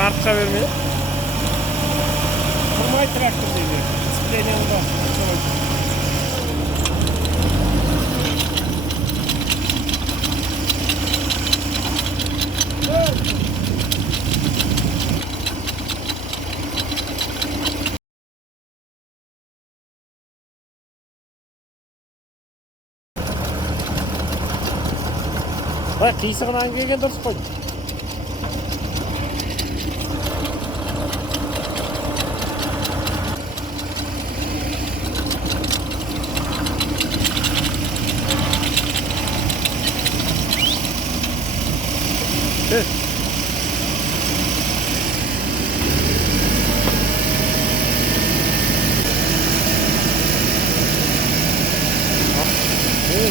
артқа берме. Тұрмай трактор дейді. Сцеплениені басып. Бай, қисығынан келген дұрыс қой.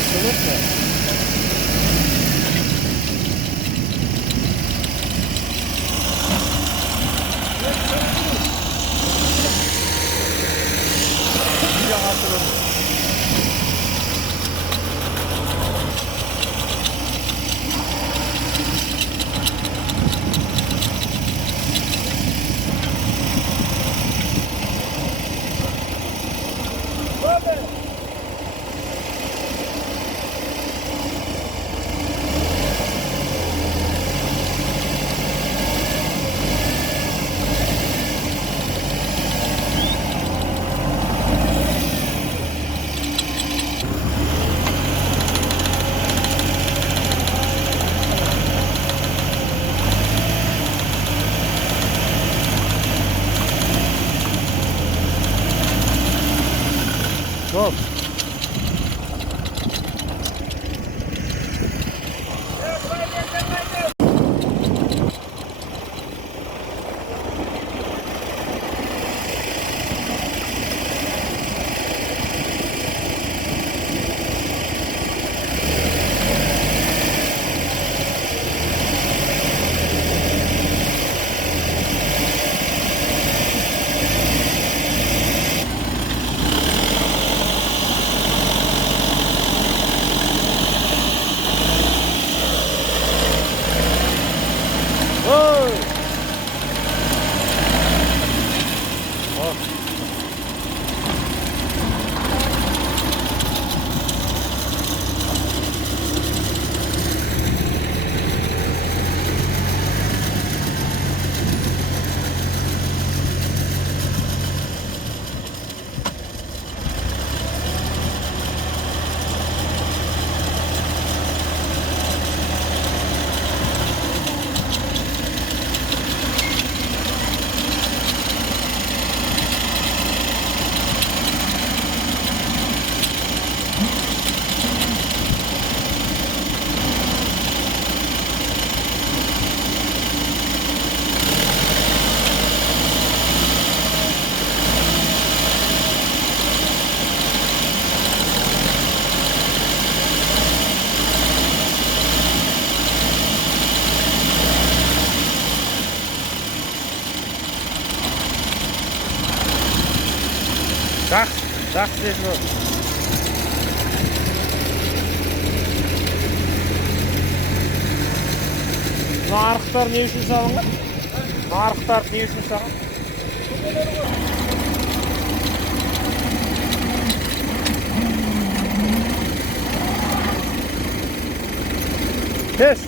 Сынып. Hop. Жақсы десін ол. Нарықтар не үшін салынған? Нарықтар не үшін салынған? Тез.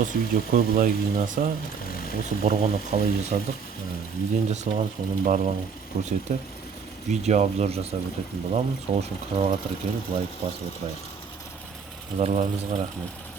Осы видео көп лайк жинаса, осы бұрғыны қалай жасадық, неден жасалған соның барлығын көрсетіп, видео обзор жасап өтетін боламын. Сол үшін каналға тіркеліп лайк басып отырайық. Назарларыңызға рахмет.